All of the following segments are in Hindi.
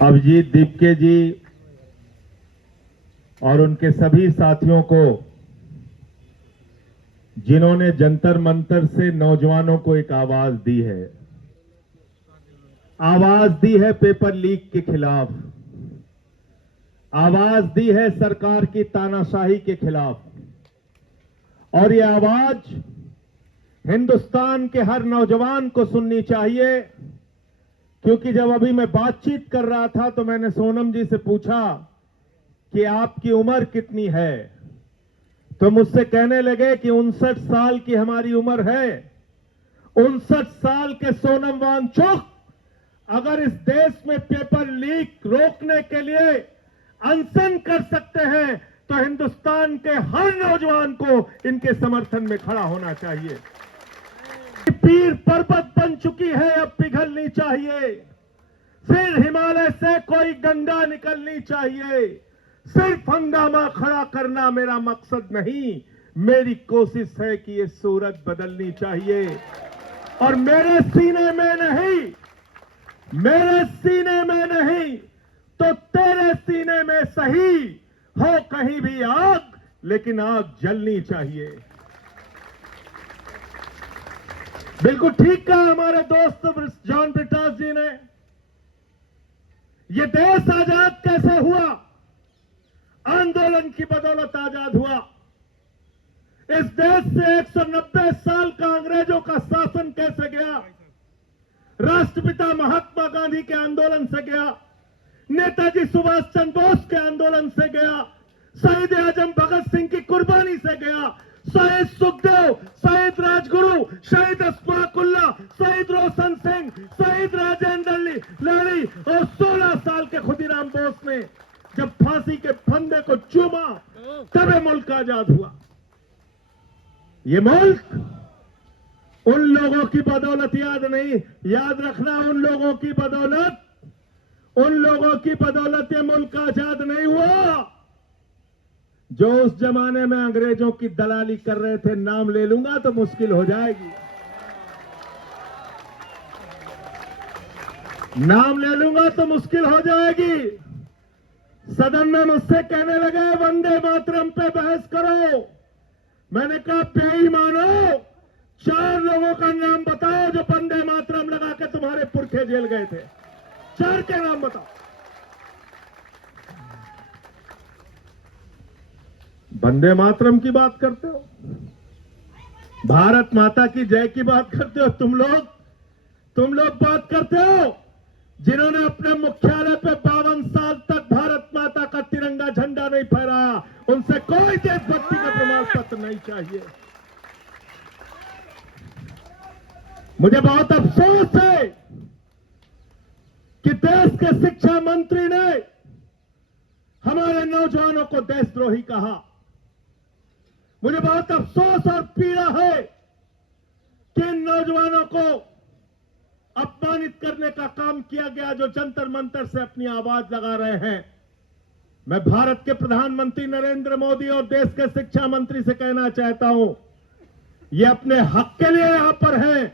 अभिजीत दीपके जी और उनके सभी साथियों को, जिन्होंने जंतर मंतर से नौजवानों को एक आवाज दी है, आवाज दी है पेपर लीक के खिलाफ, आवाज दी है सरकार की तानाशाही के खिलाफ। और ये आवाज हिंदुस्तान के हर नौजवान को सुननी चाहिए, क्योंकि जब अभी मैं बातचीत कर रहा था तो मैंने सोनम जी से पूछा कि आपकी उम्र कितनी है, तो मुझसे कहने लगे कि 59 साल की हमारी उम्र है। 59 साल के सोनम वांगचुक अगर इस देश में पेपर लीक रोकने के लिए अनशन कर सकते हैं तो हिंदुस्तान के हर नौजवान को इनके समर्थन में खड़ा होना चाहिए। पीर पर्वत बन चुकी है, अब पिघलनी चाहिए। फिर हिमालय से कोई गंगा निकलनी चाहिए। सिर्फ हंगामा खड़ा करना मेरा मकसद नहीं, मेरी कोशिश है कि ये सूरत बदलनी चाहिए। और मेरे सीने में नहीं, मेरे सीने में नहीं तो तेरे सीने में सही हो कहीं भी आग, लेकिन आग जलनी चाहिए। बिल्कुल ठीक कहा हमारे दोस्त जॉन ब्रिटास जी ने। ये देश आजाद कैसे हुआ? आंदोलन की बदौलत आजाद हुआ। इस देश से 190 साल का अंग्रेजों का शासन कैसे गया? राष्ट्रपिता महात्मा गांधी के आंदोलन से गया, नेताजी सुभाष चंद्र बोस के आंदोलन से गया, शहीद आजम भगत सिंह की कुर्बानी से गया, शहीद सुखदेव, शहीद राजगुरु, शहीद अशफाकुल्ला, शहीद रोशन सिंह, शहीद राजेंद्र लाड़ी और 16 साल के खुदीराम बोस ने जब फांसी के फंदे को चूमा तब ये मुल्क आजाद हुआ। ये मुल्क उन लोगों की बदौलत याद नहीं, याद रखना, उन लोगों की बदौलत, उन लोगों की बदौलत ये मुल्क आजाद नहीं हुआ जो उस जमाने में अंग्रेजों की दलाली कर रहे थे। नाम ले लूंगा तो मुश्किल हो जाएगी, नाम ले लूंगा तो मुश्किल हो जाएगी। सदन में मुझसे कहने लगे वंदे मातरम पे बहस करो। मैंने कहा बेईमानो, 4 लोगों का नाम बताओ जो वंदे मातरम लगा के तुम्हारे पुरखे जेल गए थे। 4 के नाम बताओ। वंदे मातरम की बात करते हो, भारत माता की जय की बात करते हो, तुम लोग बात करते हो जिन्होंने अपने मुख्यालय पे 52 साल तक भारत माता का तिरंगा झंडा नहीं फहराया। उनसे कोई देशभक्ति का प्रमाण पत्र नहीं चाहिए। मुझे बहुत अफसोस है कि देश के शिक्षा मंत्री ने हमारे नौजवानों को देशद्रोही कहा। मुझे बहुत अफसोस और पीड़ा है कि इन नौजवानों को अपमानित करने का काम किया गया जो जंतर मंतर से अपनी आवाज लगा रहे हैं। मैं भारत के प्रधानमंत्री नरेंद्र मोदी और देश के शिक्षा मंत्री से कहना चाहता हूं, ये अपने हक के लिए यहां पर है,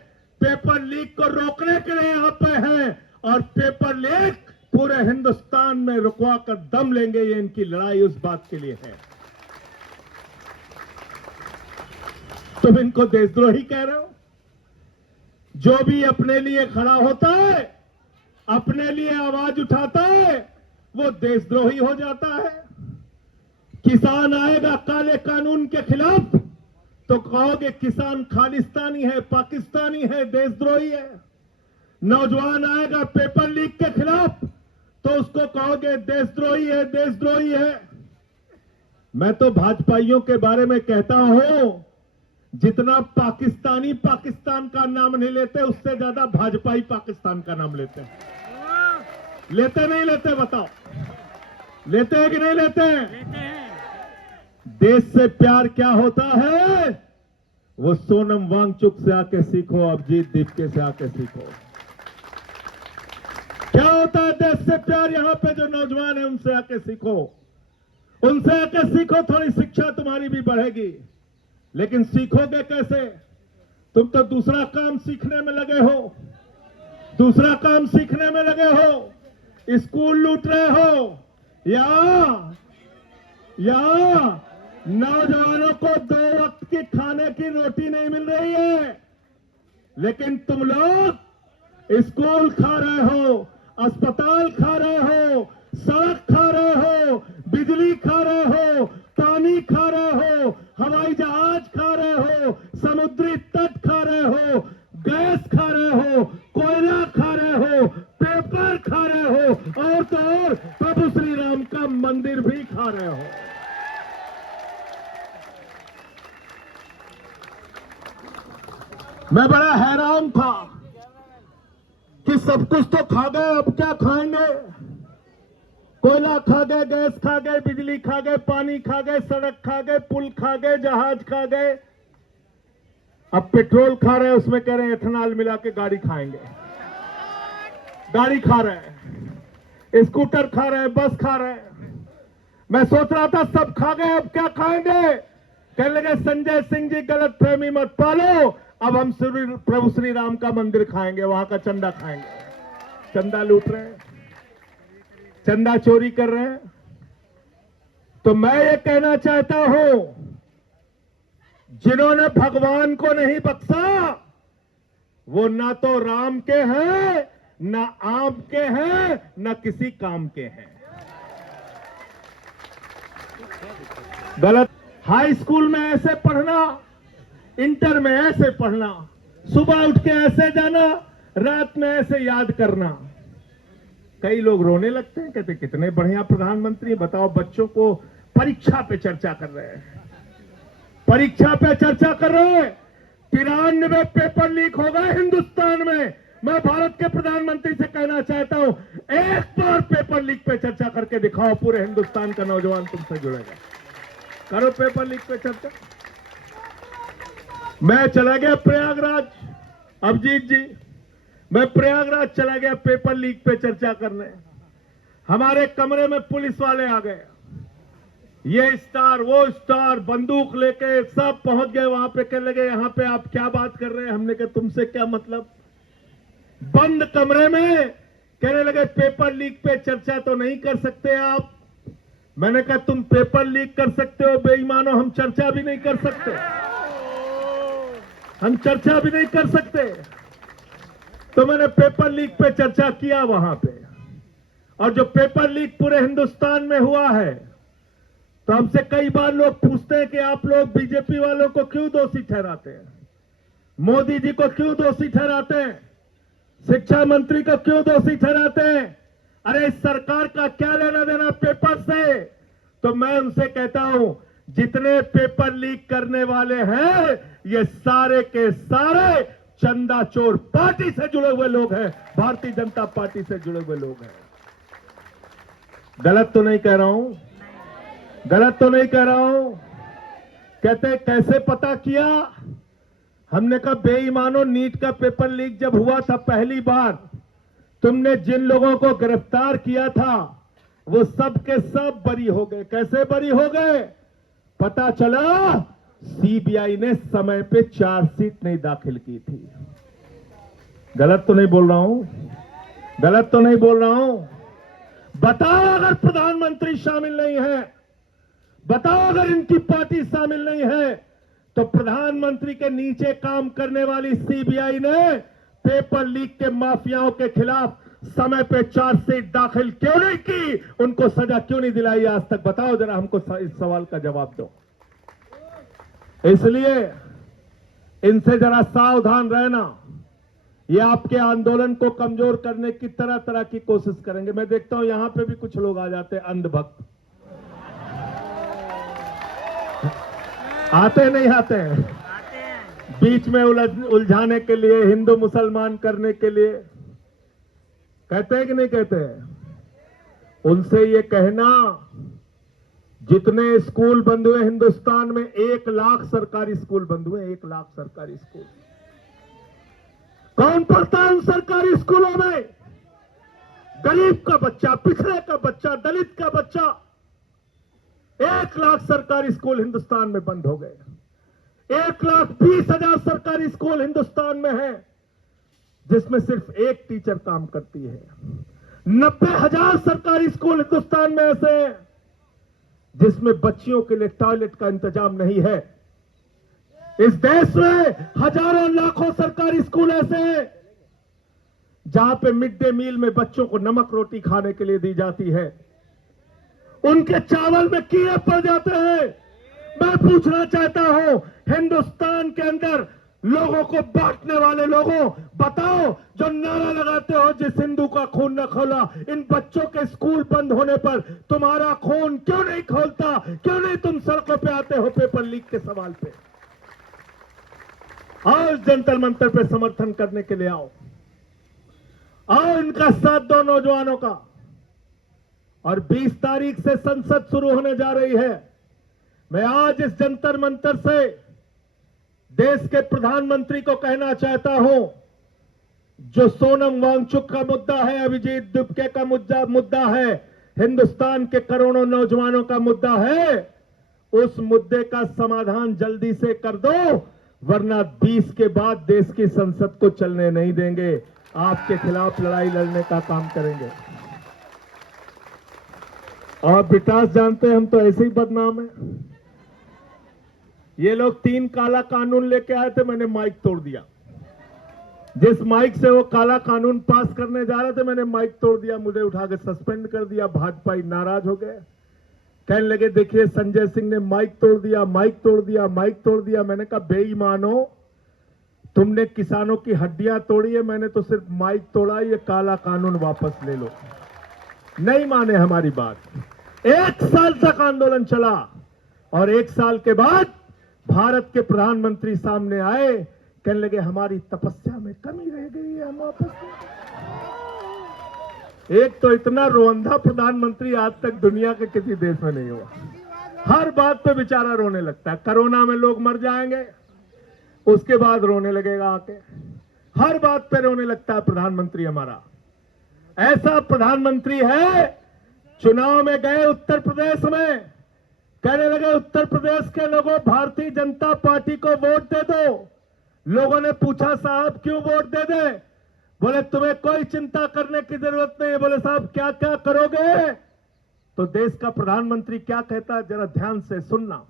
पेपर लीक को रोकने के लिए यहां पर है, और पेपर लीक पूरे हिंदुस्तान में रुकवा कर दम लेंगे। ये इनकी लड़ाई उस बात के लिए है। तुम इनको देशद्रोही कह रहे हो? जो भी अपने लिए खड़ा होता है, अपने लिए आवाज उठाता है, वो देशद्रोही हो जाता है। किसान आएगा काले कानून के खिलाफ तो कहोगे किसान खालिस्तानी है, पाकिस्तानी है, देशद्रोही है। नौजवान आएगा पेपर लीक के खिलाफ तो उसको कहोगे देशद्रोही है, देशद्रोही है। मैं तो भाजपाइयों के बारे में कहता हूं, जितना पाकिस्तानी पाकिस्तान का नाम नहीं लेते, उससे ज्यादा भाजपाई पाकिस्तान का नाम लेते हैं। लेते नहीं लेते? बताओ, लेते हैं कि नहीं लेते हैं? लेते हैं। देश से प्यार क्या होता है वो सोनम वांगचुक से आके सीखो, अभिजीत दीपके से आके सीखो। क्या होता है देश से प्यार? यहां पे जो नौजवान है उनसे आके सीखो, उनसे आके सीखो। थोड़ी शिक्षा तुम्हारी भी बढ़ेगी। लेकिन सीखोगे कैसे? तुम तो दूसरा काम सीखने में लगे हो, दूसरा काम सीखने में लगे हो। स्कूल लूट रहे हो, या नौजवानों को 2 वक्त की खाने की रोटी नहीं मिल रही है, लेकिन तुम लोग स्कूल खा रहे हो, अस्पताल खा रहे हो, सड़क खा रहे हो, बिजली खा रहे हो, पानी खा रहे हो, हवाई जहाज खा रहे हो, समुद्री तट खा रहे हो, गैस खा रहे हो, कोयला खा रहे हो, पेपर खा रहे हो, और तो और प्रभु श्री राम का मंदिर भी खा रहे हो। मैं बड़ा हैरान था कि सब कुछ तो खा गए, अब क्या खाएंगे? कोयला खा गए, गैस खा गए, बिजली खा गए, पानी खा गए, सड़क खा गए, पुल खा गए, जहाज खा गए, अब पेट्रोल खा रहे हैं, उसमें कह रहे हैं इथेनॉल मिला के गाड़ी खाएंगे। गाड़ी खा रहे हैं, स्कूटर खा रहे हैं, बस खा रहे हैं। मैं सोच रहा था सब खा गए, अब क्या खाएंगे? कहने लगे संजय सिंह जी गलत फहमी मत पालो, अब हम प्रभु श्री राम का मंदिर खाएंगे, वहां का चंदा खाएंगे। चंदा लूट रहे हैं, चंदा चोरी कर रहे हैं। तो मैं ये कहना चाहता हूं, जिन्होंने भगवान को नहीं बख्शा वो ना तो राम के हैं, ना आम के हैं, ना किसी काम के हैं। गलत। हाई स्कूल में ऐसे पढ़ना, इंटर में ऐसे पढ़ना, सुबह उठ के ऐसे जाना, रात में ऐसे याद करना। कई लोग रोने लगते हैं, कहते कितने बढ़िया प्रधानमंत्री। बताओ, बच्चों को परीक्षा पे चर्चा कर रहे हैं, परीक्षा पे चर्चा कर रहे हैं। 93 पेपर लीक हो गए हिंदुस्तान में। मैं भारत के प्रधानमंत्री से कहना चाहता हूं, एक बार पेपर लीक पे चर्चा करके दिखाओ, पूरे हिंदुस्तान का नौजवान तुमसे जुड़ेगा। करो पेपर लीक पे चर्चा। मैं चला गया प्रयागराज, अभिजीत जी, मैं प्रयागराज चला गया पेपर लीक पे चर्चा करने। हमारे कमरे में पुलिस वाले आ गए, ये स्टार वो स्टार, बंदूक लेके सब पहुंच गए वहां पे। कहने लगे यहां पे आप क्या बात कर रहे हैं? हमने कहा तुमसे क्या मतलब? बंद कमरे में कहने लगे पेपर लीक पे चर्चा तो नहीं कर सकते आप। मैंने कहा तुम पेपर लीक कर सकते हो बेईमानो, हम चर्चा भी नहीं कर सकते, हम चर्चा भी नहीं कर सकते। तो मैंने पेपर लीक पे चर्चा किया वहां पे। और जो पेपर लीक पूरे हिंदुस्तान में हुआ है, तो हमसे कई बार लोग पूछते हैं कि आप लोग बीजेपी वालों को क्यों दोषी ठहराते हैं, मोदी जी को क्यों दोषी ठहराते हैं, शिक्षा मंत्री को क्यों दोषी ठहराते हैं? अरे इस सरकार का क्या लेना देना पेपर से? तो मैं उनसे कहता हूं, जितने पेपर लीक करने वाले हैं ये सारे के सारे चंदा चोर पार्टी से जुड़े हुए लोग हैं, भारतीय जनता पार्टी से जुड़े हुए लोग हैं। गलत तो नहीं कह रहा हूं, गलत तो नहीं कह रहा हूं। कहते कैसे पता किया? हमने कहा बेईमानों, नीट का पेपर लीक जब हुआ था पहली बार, तुमने जिन लोगों को गिरफ्तार किया था वो सब के सब बरी हो गए। कैसे बरी हो गए? पता चला सीबीआई ने समय पे चार्जशीट नहीं दाखिल की थी। गलत तो नहीं बोल रहा हूं, गलत तो नहीं बोल रहा हूं। बताओ अगर प्रधानमंत्री शामिल नहीं है, बताओ अगर इनकी पार्टी शामिल नहीं है, तो प्रधानमंत्री के नीचे काम करने वाली सीबीआई ने पेपर लीक के माफियाओं के खिलाफ समय पे चार्जशीट दाखिल क्यों नहीं की? उनको सजा क्यों नहीं दिलाई आज तक? बताओ जरा, हमको इस सवाल का जवाब दो। इसलिए इनसे जरा सावधान रहना, ये आपके आंदोलन को कमजोर करने की तरह तरह की कोशिश करेंगे। मैं देखता हूं यहां पे भी कुछ लोग आ जाते हैं अंधभक्त। आते नहीं आते हैं, बीच में उलझाने के लिए, हिंदू मुसलमान करने के लिए। कहते हैं कि नहीं कहते हैं? उनसे ये कहना, जितने स्कूल बंद हुए हिंदुस्तान में, 1 लाख सरकारी स्कूल बंद हुए, 1 लाख सरकारी स्कूल। कौन पढ़ता है उन सरकारी स्कूलों में? गरीब का बच्चा, पिछड़े का बच्चा, दलित का बच्चा। 1 लाख सरकारी स्कूल हिंदुस्तान में बंद हो गए। 1,20,000 सरकारी स्कूल हिंदुस्तान में है, जिसमें सिर्फ 1 टीचर काम करती है। 90,000 सरकारी स्कूल हिंदुस्तान में ऐसे हैं जिसमें बच्चियों के लिए टॉयलेट का इंतजाम नहीं है। इस देश में हजारों लाखों सरकारी स्कूल ऐसे हैं जहां पे मिड डे मील में बच्चों को नमक रोटी खाने के लिए दी जाती है, उनके चावल में कीड़े पड़ जाते हैं। मैं पूछना चाहता हूं, हिंदुस्तान के अंदर लोगों को बांटने वाले लोगों, बताओ, जो नारा लगाते हो जिस हिंदू का खून न खोला, इन बच्चों के स्कूल बंद होने पर तुम्हारा खून क्यों नहीं खोलता? क्यों नहीं तुम सड़कों पे आते हो पेपर लीक के सवाल पे? आज जंतर मंतर पे समर्थन करने के लिए आओ इनका साथ दो नौजवानों का। और 20 तारीख से संसद शुरू होने जा रही है। मैं आज इस जंतर मंतर से देश के प्रधानमंत्री को कहना चाहता हूं, जो सोनम वांगचुक का मुद्दा है, अभिजीत दुबके का मुद्दा है, हिंदुस्तान के करोड़ों नौजवानों का मुद्दा है, उस मुद्दे का समाधान जल्दी से कर दो, वरना 20 के बाद देश की संसद को चलने नहीं देंगे। आपके खिलाफ लड़ाई लड़ने का काम करेंगे। और बिटास जानते हैं, हम तो ऐसे ही बदनाम है। ये लोग 3 काला कानून लेके आए थे, मैंने माइक तोड़ दिया। जिस माइक से वो काला कानून पास करने जा रहे थे, मैंने माइक तोड़ दिया, मुझे उठा के सस्पेंड कर दिया। भाजपाई नाराज हो गए, कहने लगे देखिए संजय सिंह ने माइक तोड़ दिया, माइक तोड़ दिया, माइक तोड़ दिया। मैंने कहा बेईमानो, तुमने किसानों की हड्डियां तोड़ी है, मैंने तो सिर्फ माइक तोड़ा। ये काला कानून वापस ले लो। नहीं माने हमारी बात। 1 साल तक आंदोलन चला और 1 साल के बाद भारत के प्रधानमंत्री सामने आए, कहने लगे हमारी तपस्या में कमी रह गई है, हम वापस। एक तो इतना रोंधा प्रधानमंत्री आज तक दुनिया के किसी देश में नहीं हुआ। हर बात पे बेचारा रोने लगता है। कोरोना में लोग मर जाएंगे, उसके बाद रोने लगेगा आके। हर बात पे रोने लगता है प्रधानमंत्री हमारा। ऐसा प्रधानमंत्री है, चुनाव में गए उत्तर प्रदेश में, कहने लगे उत्तर प्रदेश के लोगों भारतीय जनता पार्टी को वोट दे दो। लोगों ने पूछा साहब क्यों वोट दे दे? बोले तुम्हें कोई चिंता करने की जरूरत नहीं है। बोले साहब क्या क्या करोगे? तो देश का प्रधानमंत्री क्या कहता है, जरा ध्यान से सुनना।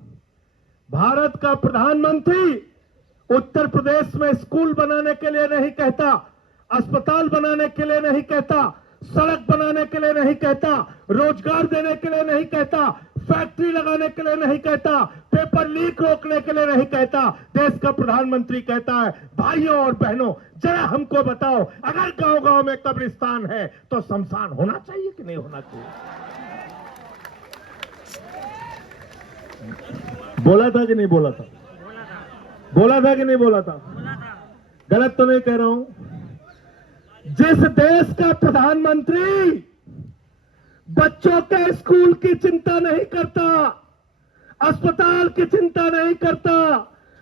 भारत का प्रधानमंत्री उत्तर प्रदेश में स्कूल बनाने के लिए नहीं कहता, अस्पताल बनाने के लिए नहीं कहता, सड़क बनाने के लिए नहीं कहता, रोजगार देने के लिए नहीं कहता, फैक्ट्री लगाने के लिए नहीं कहता, पेपर लीक रोकने के लिए नहीं कहता। देश का प्रधानमंत्री कहता है भाइयों और बहनों, जरा हमको बताओ, अगर गांव गांव में कब्रिस्तान है तो शमशान होना चाहिए कि नहीं होना चाहिए? बोला था कि नहीं बोला था? बोला था कि नहीं बोला था? गलत तो नहीं कह रहा हूं। जिस देश का प्रधानमंत्री बच्चों के स्कूल की चिंता नहीं करता, अस्पताल की चिंता नहीं करता,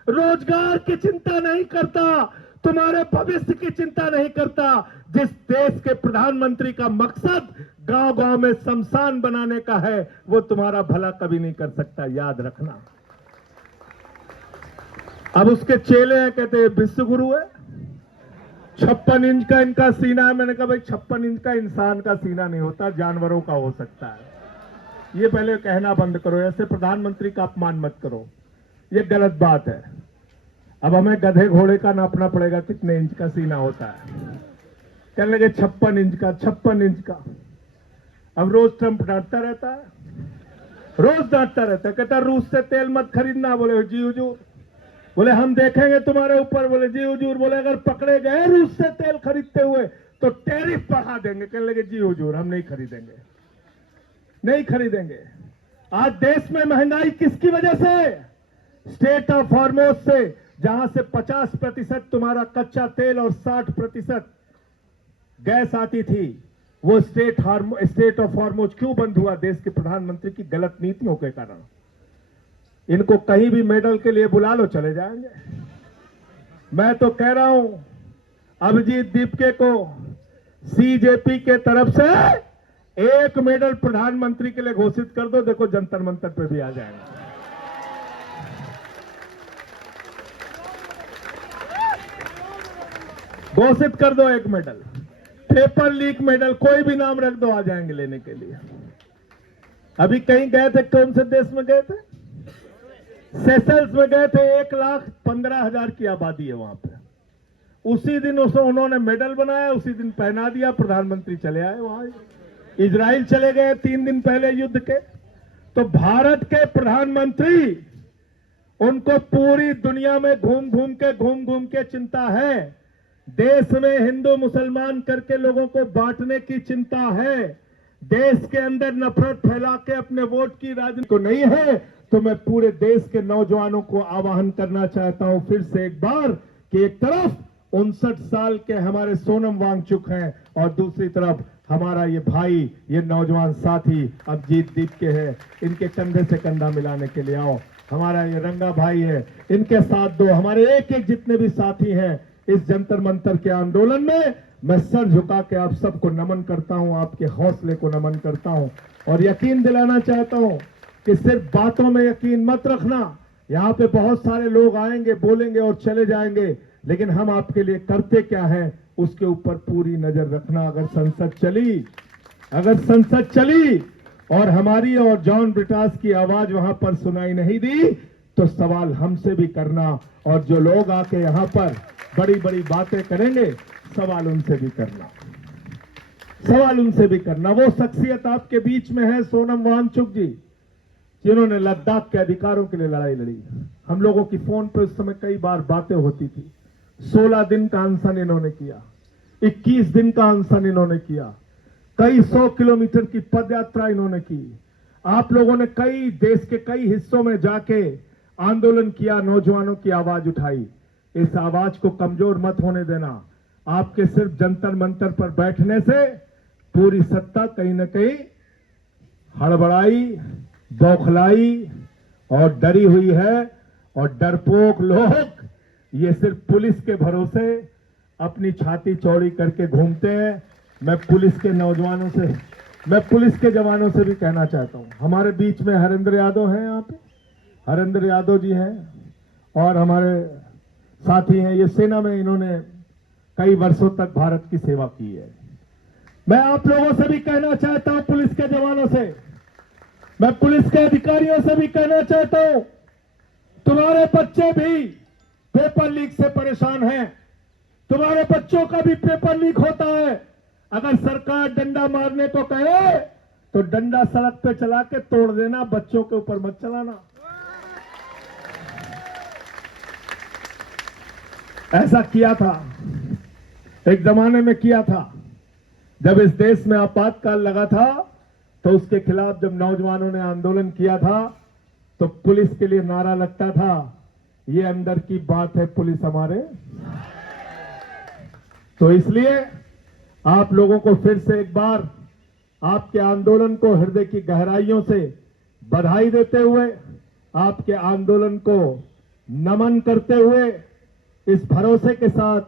रोजगार की चिंता नहीं करता, तुम्हारे भविष्य की चिंता नहीं करता, जिस देश के प्रधानमंत्री का मकसद गांव गांव में शमशान बनाने का है, वो तुम्हारा भला कभी नहीं कर सकता, याद रखना। अब उसके चेले हैं, कहते हैं विश्व गुरु है, 56 इंच का इनका सीना है। मैंने कहा भाई 56 इंच का इंसान का सीना नहीं होता, जानवरों का हो सकता है। ये पहले कहना बंद करो, ऐसे प्रधानमंत्री का अपमान मत करो, ये गलत बात है। अब हमें गधे घोड़े का नापना पड़ेगा कितने इंच का सीना होता है। कहने लगे 56 इंच का, 56 इंच का। अब रोज ट्रंप डांटता रहता है, रोज डांटता रहता है, कहता रूस से तेल मत खरीदना। बोले जी हुजूर, बोले हम देखेंगे तुम्हारे ऊपर। बोले जी हुजूर, बोले अगर पकड़े गए रूस से तेल खरीदते हुए तो टैरिफ बढ़ा देंगे। कहने लगे जी हुजूर, हम नहीं खरीदेंगे, नहीं खरीदेंगे। आज देश में महंगाई किसकी वजह से? स्टेट ऑफ हॉर्मोज से, जहां से 50% तुम्हारा कच्चा तेल और 60% गैस आती थी, वो स्टेट ऑफ हॉर्मोज क्यों बंद हुआ? देश के प्रधानमंत्री की गलत नीतियों के कारण। इनको कहीं भी मेडल के लिए बुला लो, चले जाएंगे। मैं तो कह रहा हूं अभिजीत दीपके को सीजेपी के तरफ से 1 मेडल प्रधानमंत्री के लिए घोषित कर दो, देखो जंतर मंतर पे भी आ जाएंगे। घोषित कर दो 1 मेडल। पेपर लीक मेडल कोई भी नाम रख दो, आ जाएंगे लेने के लिए। अभी कहीं गए थे, कौन से देश में गए थे? सेशल्स में गए थे। 1,15,000 की आबादी है वहां पे। उसी दिन उन्होंने मेडल बनाया, उसी दिन पहना दिया, प्रधानमंत्री चले आए वहां। इजराइल चले गए 3 दिन पहले युद्ध के। तो भारत के प्रधानमंत्री, उनको पूरी दुनिया में घूम घूम के चिंता है। देश में हिंदू मुसलमान करके लोगों को बांटने की चिंता है। देश के अंदर नफरत फैला के अपने वोट की राजनीति को नहीं है। तो मैं पूरे देश के नौजवानों को आह्वान करना चाहता हूं फिर से एक बार कि एक तरफ 59 साल के हमारे सोनम वांगचुक हैं और दूसरी तरफ हमारा ये भाई, ये नौजवान साथी अभिजीत दीप के है। इनके कंधे से कंधा मिलाने के लिए आओ। हमारा ये रंगा भाई है, इनके साथ दो। हमारे एक एक जितने भी साथी हैं इस जंतर मंतर के आंदोलन में, मैं सर झुका के आप सबको नमन करता हूं, आपके हौसले को नमन करता हूं और यकीन दिलाना चाहता हूं कि सिर्फ बातों में यकीन मत रखना। यहां पे बहुत सारे लोग आएंगे, बोलेंगे और चले जाएंगे, लेकिन हम आपके लिए करते क्या है उसके ऊपर पूरी नजर रखना। अगर संसद चली और हमारी और जॉन ब्रिटास की आवाज वहां पर सुनाई नहीं दी, तो सवाल हमसे भी करना। और जो लोग आके यहां पर बड़ी बड़ी बातें करेंगे, सवाल उनसे भी करना। वो शख्सियत आपके बीच में है सोनम वांगचुक जी, जिन्होंने लद्दाख के अधिकारों के लिए लड़ाई लड़ी। हम लोगों की फोन पे उस समय कई बार बातें होती थी। 16 दिन का अनशन इन्होंने किया, 21 दिन का अनशन इन्होंने किया, कई 100 किलोमीटर की पदयात्रा इन्होंने की। आप लोगों ने कई देश के कई हिस्सों में जाके आंदोलन किया, नौजवानों की आवाज उठाई। इस आवाज को कमजोर मत होने देना। आपके सिर्फ जंतर मंतर पर बैठने से पूरी सत्ता कहीं न कहीं हड़बड़ाई, बौखलाई और डरी हुई है। और डरपोक लोग ये सिर्फ पुलिस के भरोसे अपनी छाती चौड़ी करके घूमते हैं। मैं पुलिस के जवानों से भी कहना चाहता हूं, हमारे बीच में हरेंद्र यादव हैं, यहाँ पे हरेंद्र यादव जी हैं और हमारे साथी हैं। ये सेना में इन्होंने कई वर्षों तक भारत की सेवा की है। मैं आप लोगों से भी कहना चाहता हूं, पुलिस के जवानों से, मैं पुलिस के अधिकारियों से भी कहना चाहता हूं, तुम्हारे बच्चे भी पेपर लीक से परेशान हैं। तुम्हारे बच्चों का भी पेपर लीक होता है। अगर सरकार डंडा मारने को कहे तो डंडा सड़क पे चला के तोड़ देना, बच्चों के ऊपर मत चलाना। ऐसा किया था, एक जमाने में किया था, जब इस देश में आपातकाल लगा था तो उसके खिलाफ जब नौजवानों ने आंदोलन किया था तो पुलिस के लिए नारा लगता था, ये अंदर की बात है पुलिस हमारे। तो इसलिए आप लोगों को फिर से एक बार आपके आंदोलन को हृदय की गहराइयों से बधाई देते हुए, आपके आंदोलन को नमन करते हुए, इस भरोसे के साथ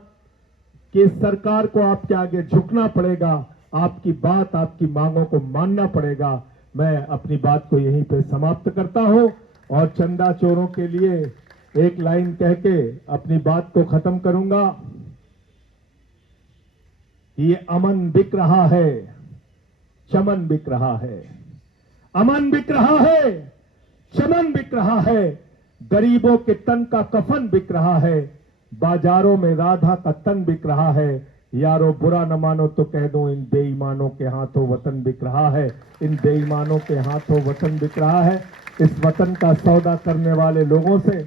कि इस सरकार को आपके आगे झुकना पड़ेगा, आपकी बात, आपकी मांगों को मानना पड़ेगा, मैं अपनी बात को यहीं पे समाप्त करता हूं और चंदा चोरों के लिए एक लाइन कह के अपनी बात को खत्म करूंगा। ये अमन बिक रहा है, चमन बिक रहा है। अमन बिक रहा है, चमन बिक रहा है, गरीबों के तन का कफन बिक रहा है, बाजारों में राधा का तन बिक रहा है। यारो बुरा न मानो तो कह दो, इन बेईमानों के हाथों वतन बिक रहा है। इन बेईमानों के हाथों वतन बिक रहा है। इस वतन का सौदा करने वाले लोगों से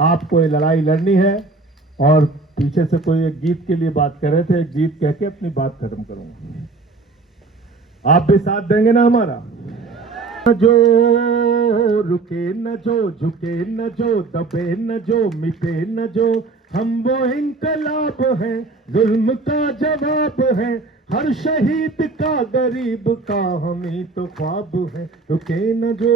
आपको ये लड़ाई लड़नी है। और पीछे से कोई एक गीत के लिए बात कर रहे थे, एक गीत कह के अपनी बात खत्म करूंगा। आप भी साथ देंगे ना हमारा? जो रुके न जो, झुके न जो, दबे न जो, मिटे न जो, हम वो इनकलाब हैं, जुल्म का जवाब है, हर शहीद का गरीब का हम ही तो ख्वाब है। रुके न जो,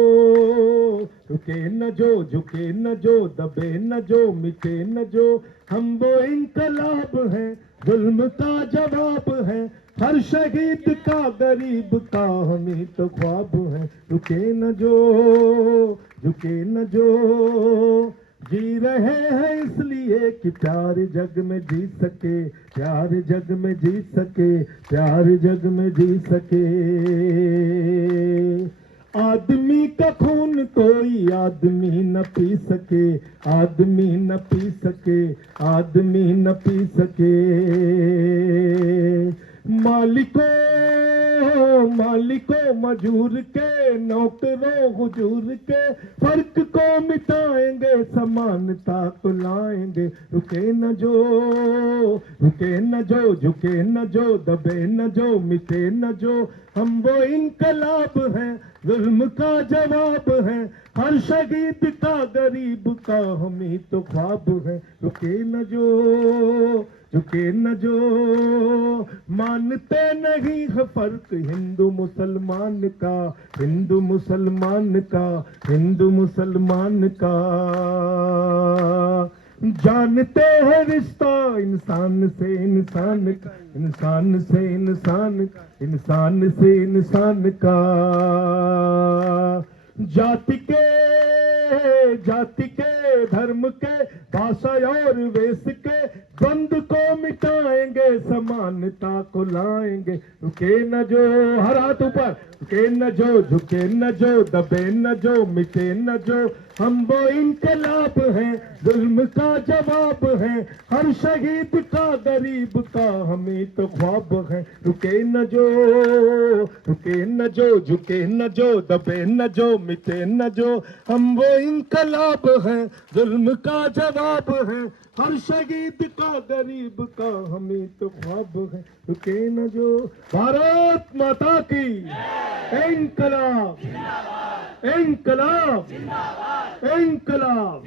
रुके न जो, झुके न जो, दबे न जो, मिटे न जो, हम वो इनकलाब हैं, जुल्म का जवाब है, हर शहीद का गरीब का हम ही तो ख्वाब है। रुके न जो, झुके न जो, जी रहे हैं इसलिए कि प्यार जग में जी सके, प्यार जग में जी सके, प्यार जग में जी सके। आदमी का खून कोई आदमी न पी सके, आदमी न पी सके, आदमी न पी सके। मालिको मालिको मजूर के, नौकरों हुजूर के, फर्क को मिटाएंगे, समानता को लाएंगे। रुके न जो, रुके न जो, झुके न जो, दबे न जो, मिटे न जो, हम वो इनकलाब हैं, जुल्म का जवाब है, हर शहीद का गरीब का हम ही तो ख्वाब है। रुके न जो, झुके न जो, मानते नहीं है फर्क हिंदू मुसलमान का, हिंदू मुसलमान का, हिंदू मुसलमान का। जानते हैं रिश्ता इंसान से इंसान का, इंसान से इंसान, इंसान से इंसान का। जाति के धर्म के, भाषा और वेश के द्वंद्व को मिटाएंगे, समानता को लाएंगे। रुके न जो, हर हाथ ऊपर, रुके न जो, झुके न जो, दबे न जो, मिटे न जो, हम वो इनकलाब हैं, जुल्म का जवाब है, हर शहीद का गरीब का हमें तो ख्वाब है। रुके न जो, रुके न जो, झुके न जो, दबे न जो, मिटे न जो, हम वो इनकलाब हैं, जुल्म का जवाब है, हर शहीद का गरीब का हमें तो ख्वाब है। रुके न जो। भारत माता की इनकलाब, इनकलाब, इनकलाब।